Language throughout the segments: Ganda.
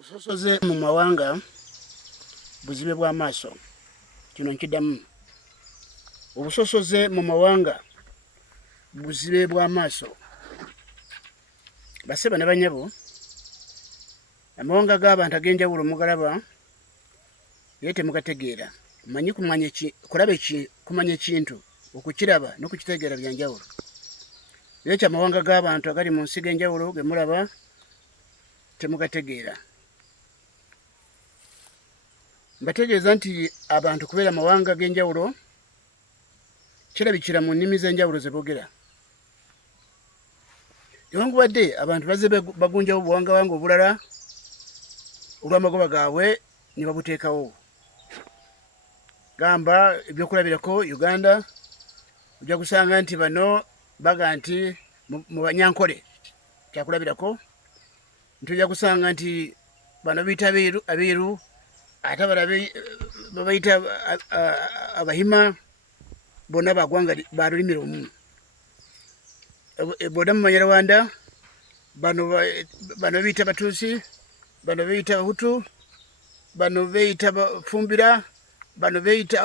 Obusosoze mu mawanga buzibe bwa maaso. Kino nkiddamu. Obusosoze mu mawanga buzibe bwa maaso. Baseba ne banyabo, amawanga g'abantu ag'enjawulo mugalaba naye temugategeera. Manyi kumanya ekintu, okukiraba n'okukitegeera bya njawulo. Naye ky'amawanga g'abantu agali mu nsi g'enjawulo ge mulaba temugategeera. Mbategeeza nti abantu kubeera mawanga g'enjawulo kirabikira mu nnimi z'enjawulo ze boogera. Newankubadde abantu bazze bagunjawo buwangawanga obulala olw'amagoba gaabwe ne babuteekawo. Gamba ebyokulabirako Uganda, ojja kusanga nti bano baga nti mu Banyankole kyakulabirako, nti ojja kusanga nti bano biyita abeeru, ate abalala babayita Abahima, bonna bagwanga ba lulimi lumu. Bonna mu Banyarwanda, bano biyita Batuusi, bano beyita Bahutu, bano beyita Bafumbira, bano beyita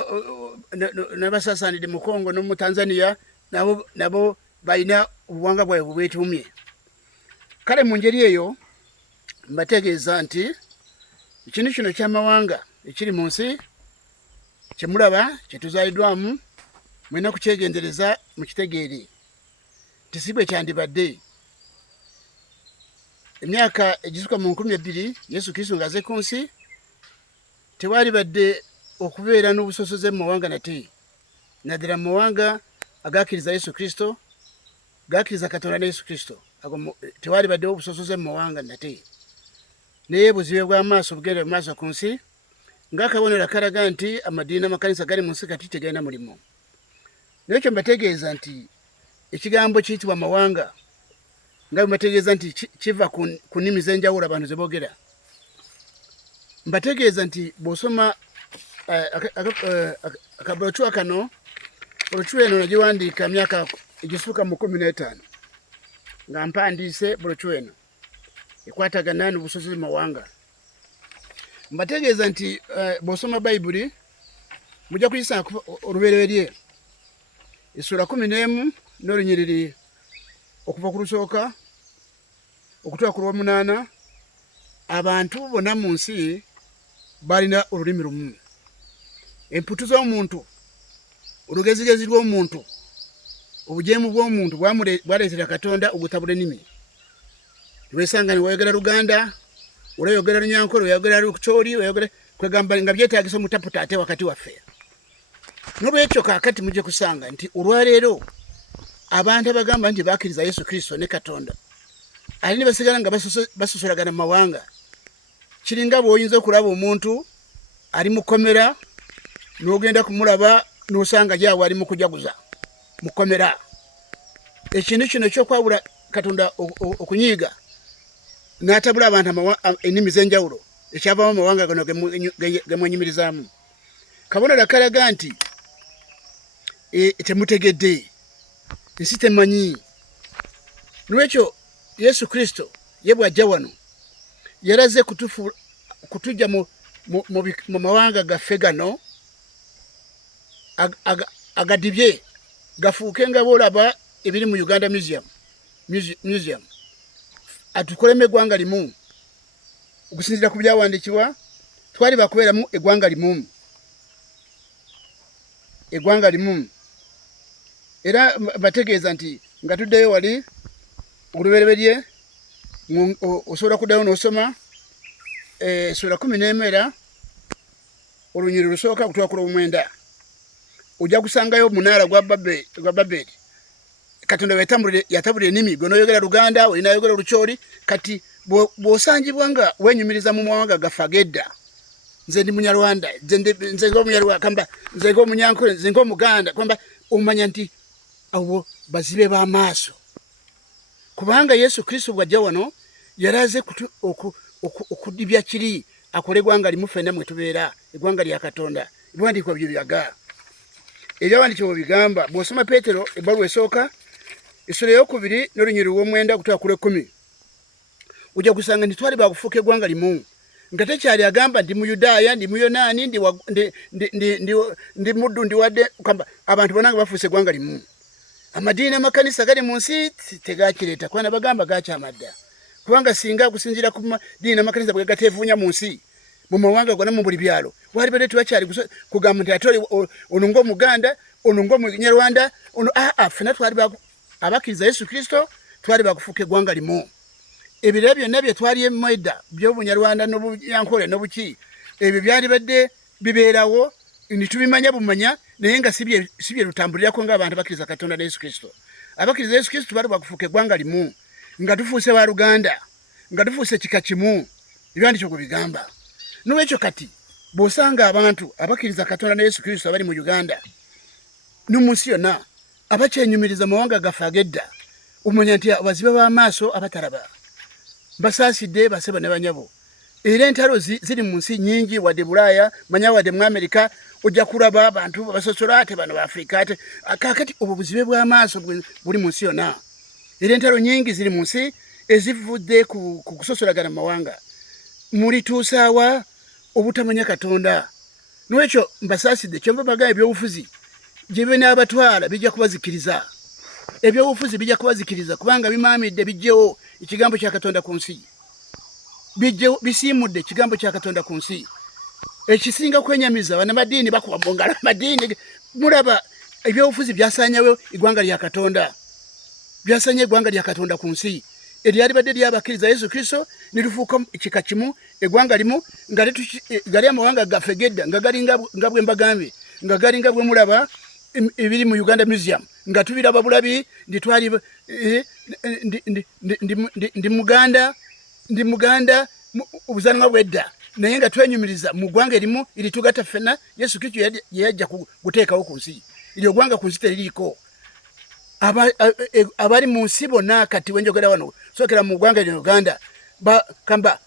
n'abasaasaanidde mu Congo ne mu Tanzania, nabo balina obuwanga bwabwe bwetumye. Kale mu ngeri eyo mbategeeza nti ekintu kino ky'amawanga ekiri mu nsi kye mulaba kye tuzaaliddwamu, mulina kukyegendereza mu kitegeere nti si bwe kyandibadde. Emyaka egisukka mu 2000 Yesu Kristo ng'aze ku nsi, tewaali badde okubeera n'obusosoze mu mawanga nate, naddala mu mawanga agakkiriza Yesu Kristo, gakkiriza Katonda ne Yesu Kristo, tewaali baddewo obusosoze mu mawanga nate. Naye buzibe bw'amaaso bugenda mu maaso ku nsi, ng'akabonero akalaga nti amadiini n'amakanisa gali mu nsi kati tegalina mulimu. Naye kyo mbategeeza nti ekigambo kiyitibwa mawanga nga mbategeeza nti kiva ku nnimi z'enjawulo abantu ze boogera. Mbategeeza nti bw'osoma akabolochwa kano, bolochwa eno nagiwandiika myaka egisukka mu 15 nga mpandiise bolochwa eno ekwatagana n'obusosoze mu mawanga. Mbategeeza nti bw'osoma Bayibuli mujja kuyisanga olubereberye essula 11 n'olunyiriri okuva ku lusooka okutuuka ku lw'omunaana. Abantu bonna mu nsi balina olulimi lumu. Emputu z'omuntu, olugezigezi lw'omuntu, obujeemu bw'omuntu bwaleetera Katonda ogutabula ennimi. Weesanga ne wayogera Luganda, olwayogera Lunyankole, oyogera Lukyoli, kwegamba nga byetaagisa omutaputa ate wakati waffe. N'olwekyo kaakati mujje kusanga nti olwaleero abantu abagamba nti bakkiriza Yesu Kristo ne Katonda ali ne basigala nga basosolagana mu mawanga. Kiringa bw'oyinza okulaba omuntu ali mu kkomera n'ogenda kumulaba n'osanga gyawe ali mu kujaguza mu kkomera. Ekintu kino ekyokwawula Katonda okunyiiga n'atabula abantu ennimi z'enjawulo ekyavaamu amawanga gano ge mwenyumirizaamu. Kabonero akalaga nti temutegedde, ensi temanyi. N'olwekyo Yesu Kristo ye bw'ajja wano yalaze kutujja mu mawanga gaffe gano agadibye gafuuke nga boolaba ebiri mu Uganda Museum, atukolemu eggwanga limu. Okusinziira ku byawandiikibwa twali bakubeeramu eggwanga limu. Era bategeeza nti nga tuddeyo wali olubereberye osobola kuddayo n'osoma essula 11 era olunyiriri lusooka okutuuka ku lw'omwenda. Ojja kusangayo omunaala gwa Babeli. Katonda yatabulira ennimi, gw'onoyogera Luganda, olinaayogera Olukyoli. Kati bw'osangibwa nga weenyumiriza mu mawanga gaffe ag'edda, nze ndi Munyarwanda, nze ng'Omunyarwanda, nze ng'Omunyankole, nze ng'Omuganda, kwamba omanya nti abo bazibe b'amaaso. Kubanga Yesu Kristo bw'ajja wano yalaze okudibya kiri akole eggwanga limu ffenna mwe tubeera, eggwanga lya Katonda. Ebiwandiikibwa byo byaga. Ebyawandiikibwa bigamba, bw'osoma Peetero ebbaluwa esooka essula ey'okubiri n'olunyiriri lw'omwenda okutuuka ku lw'ekkumi, ojja kusanga nti twali bakufuuka eggwanga limu. ngate kyali agamba ndi mu Yudaya ndi mu Yonani ndi muddu ndi wadde kamba abantu bonanga bafuse gwanga limu amadini amakanisa gali munsi tegakireta kwana bagamba gachamadda kubanga singa kusinjira ku dini amakanisa bagatevunya munsi mu mawanga gona mu buli byalo wali bade tuwacyali kugamba nti atole onungo muganda onungo mu Nyarwanda ono fena twali abakiriza Yesu Kristo twali bakufuke gwanga limu ebirabyo nabyo twali emweda byo Bunyarwanda no yankole no buki ebyo byali badde biberawo nitubimanya bumanya naye nga sibye lutambulira ko ng'abantu bakiriza Katonda na Yesu Kristo abakiriza Yesu Kristo bali bakufuke gwanga limu nga tufuse ba Luganda nga tufuse kikakimu ebyandikyo kubigamba n'ekyo kati bosanga abantu abakiriza Katonda na Yesu Kristo abali mu Uganda n'umunsi yonna abakyenyumiriza mawanga gafagedda umanya nti abazibe b'amaaso abataraba basaasidde baseba ne banyabo era entalo ziri mu nsi nyingi wadde Bulaya manya wadde mu Amerika ojja kulaba abantu basosola ate bano Afrika ate kakati obuzibe bw'amaaso buli mu nsi yonna era entalo nyingi ziri mu nsi ezivudde ku kusosolagana mawanga muri tusawa obutamanya Katonda n'ekyo mbasaasidde kyova bagaye ebyobufuzi jibe n'abatwala bijja kubazikiriza ebyobufuzi bijja kubazikiriza kubanga bimamidde bijjewo ikigambo kya Katonda ku nsi bijjewo bisimudde ikigambo kya Katonda ku nsi ekisinga kwenyamiza bana madini bakuba mongala madini muraba ebyobufuzi byasanyawo igwanga lya Katonda byasanye igwanga lya Katonda ku nsi eryali badde lyabakiriza Yesu Kristo nirufuka kikakimu egwanga limu ngali amawanga gafegedda nga gali ngabwe mbagambe nga gali ngabwe mulaba ebiri mu Uganda Museum nga tubiraba bulabi nditwali ndi Muganda ubuzanwa bwedda naye nga twenyumiriza mu gwanga limu ili tugata fena Yesu Kristo yajja kuteekawo ku nsi ili ogwanga ku nsi teriko abali mu nsi bonna kati wenjogera wano sokera mu gwanga lya Uganda kamba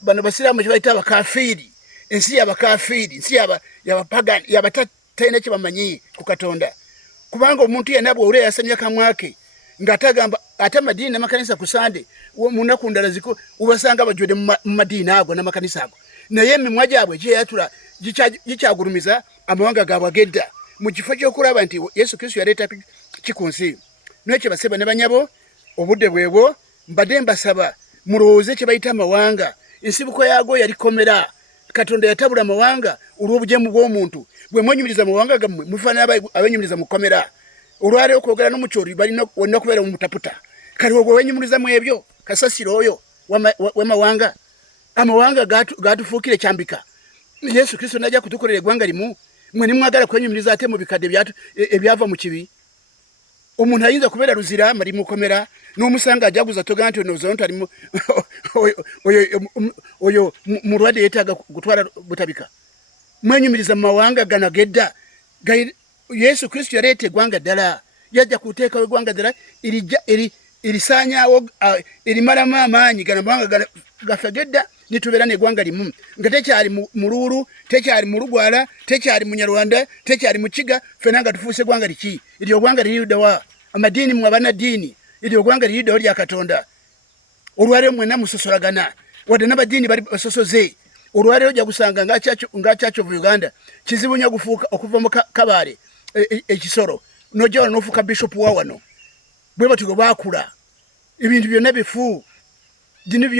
bano basiramu kibayita abakafiri ensi y'abakafiri ensi y'abapagani y'abatatayina kye bamanyi ku Katonda kubanga omuntu yenna bw'olya yasanya kamwake ng'atagamba ate amadini n'amakanisa ku Sande mu nnaku ndala ziko ubasanga bajjudde mu madini ago n'amakanisa ago naye emimwa gyabwe gyeyatula gikyagulumiza amawanga gaabwe agedda mu kifo ky'okulaba nti Yesu Kristo yaleeta kikunsi n'ekyo baseba ne banyabo obudde bwebwo mbadde mbasaba mulowooze kye bayita amawanga ensibuko yaago yali komera Katonda yatabula amawanga olw'obujemu bw'omuntu bwe mwenyumiriza amawanga gammwe mufaanana abenyumiriza mu komera olwali okwogera n'omukyoli balina wonna kubeera mu mutaputa kati ogwe wenyumiriza mu ebyo kasasiro oyo w'amawanga amawanga gatufuukire kyambika Yesu Kristo najja kutukolera eggwanga limu mwe nimwagala kwenyumiriza ate mu bikadde ebyava mu kibi omuntu ayinza kubeera luzira mali mukomera n'omusanga ajaguza toga nti onozo ntali oyo mulwadde yeetaaga gutwala butabika mwenyumiriza mu mawanga ganagedda Yesu Kristo yaleeta eggwanga ddala yajja kuteekawo eggwanga ddala irisaanyaawo erimalamu amaanyi gana mawanga gafegedda nitubeera n'eggwanga limu nga tekyali mu Luulu tekyali mu Lugwala tekyali mu Nyarwanda tekyali mu Kiga fena nga tufuuse eggwanga liki eryo eggwanga lirirudawa amadini mwe abanaddiini eryo eggwanga lirirudawo lya Katonda olwaleero mwenna musosolagana wadde n'abaddiini bali basosoze olwaleero ojja gusanga nga Church of Uganda kizibu nnyo okufuuka okuva mu Kabaale ekisoro n'ojja wano n'ofuuka Bishop wa wano bwe batyo baakula ebintu byonna bifu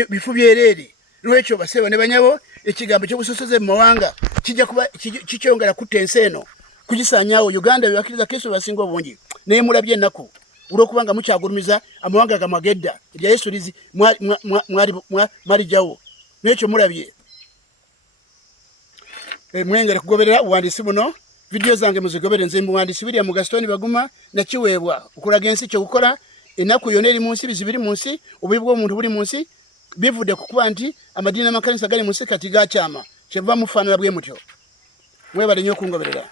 bifu byereere n'ekyo baseba ne banyabo ekigambo ky'obusosoze mu mawanga kijja kuba kikyongera kutta ensi eno kugisaanyaawo Uganda bebakiriza Kristo basinga obungi naye mulabye ennaku olw'okubanga mukyagulumiza amawanga gamagedda erya Yesu lizi mwalijjawo n'ekyo mulabye mwengere kugoberera obuwandiisi buno vidiyo zange muzigobere nze muwandiisi William Gaston Baguma nakiweebwa okulaga ensi kyokukola ennaku yonna eri mu nsi bizibu biri mu nsi obubi bw'omuntu buli mu nsi bivudde ku kuba nti amadini n'amakanisa gali mu nsi kati gakyama kyeva mufaanana bwe mutyo mwebale nnyo okungoberera